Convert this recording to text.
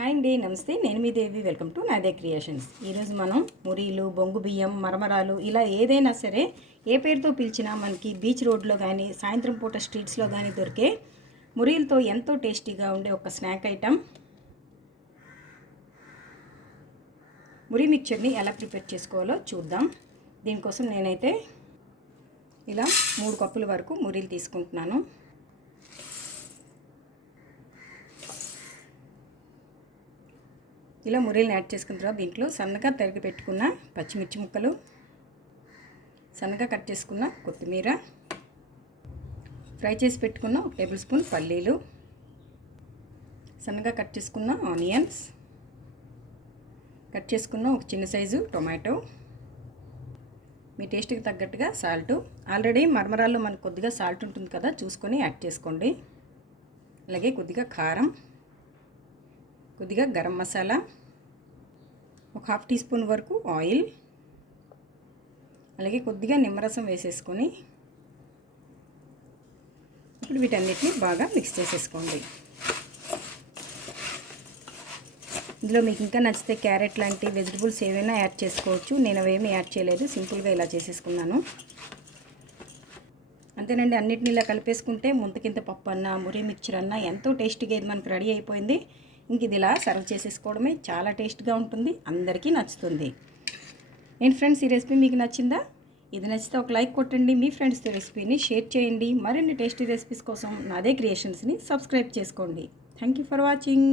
Hi అండి నమస్తే. నేను మీ Devi. Welcome to Nade creations. ఈరోజు మనం మురీలు బొంగు బియ్యం మరమరాలు ఇలా ఏదైనా సరే ఏ పేరుతో పిలిచినా మనకి బీచ్ రోడ్లో కానీ సాయంత్రం పూట స్ట్రీట్స్లో కానీ దొరికే మురీలతో ఎంతో టేస్టీగా ఉండే ఒక స్నాక్ ఐటమ్. మురి మిక్చర్ని ఎలా ప్రిపేర్ చేసుకోవాలో చూద్దాం. దీనికోసం నేనైతే ఇలా మూడు కప్పుల వరకు మురీలు తీసుకుంటున్నాను. ఇలా మురీలను యాడ్ చేసుకున్న తర్వాత దీంట్లో. సన్నగా తరిగి పెట్టుకున్న పచ్చిమిర్చి ముక్కలు సన్నగా కట్ చేసుకున్న కొత్తిమీర ఫ్రై చేసి పెట్టుకున్న ఒక టేబుల్ స్పూన్ పల్లీలు సన్నగా కట్ చేసుకున్న ఆనియన్స్ కట్ చేసుకున్న ఒక చిన్న సైజు టొమాటో మీ టేస్ట్కి తగ్గట్టుగా సాల్ట్. ఆల్రెడీ మరమరాల్లో మనకు కొద్దిగా సాల్ట్ ఉంటుంది కదా చూసుకొని యాడ్ చేసుకోండి. అలాగే కొద్దిగా కారం కొద్దిగా గరం మసాలా ఒక హాఫ్ టీ స్పూన్ వరకు ఆయిల్ అలాగే కొద్దిగా నిమ్మరసం వేసేసుకొని ఇప్పుడు వీటన్నిటిని బాగా మిక్స్ చేసేసుకోండి. ఇందులో మీకు ఇంకా నచ్చితే క్యారెట్ లాంటి వెజిటబుల్స్ ఏవైనా యాడ్ చేసుకోవచ్చు. నేను అవేమీ యాడ్ చేయలేదు. సింపుల్గా ఇలా చేసేసుకున్నాను. అంతేనండి అన్నిటిని ఇలా కలిపేసుకుంటే ముంతకింత పప్పు అన్న మురి మిక్చర్ అన్న ఎంతో టేస్టీగా ఇది మనకు రెడీ అయిపోయింది. ఇంక ఇది ఇలా సర్వ్ చేసేసుకోవడమే చాలా టేస్ట్గా ఉంటుంది. అందరికీ నచ్చుతుంది. నేను ఫ్రెండ్స్ ఈ రెసిపీ మీకు నచ్చిందా? ఇది నచ్చితే ఒక లైక్ కొట్టండి. మీ ఫ్రెండ్స్తో రెసిపీని షేర్ చేయండి. మరిన్ని టేస్టీ రెసిపీస్ కోసం నాదే క్రియేషన్స్ని సబ్స్క్రైబ్ చేసుకోండి. Thank you for watching.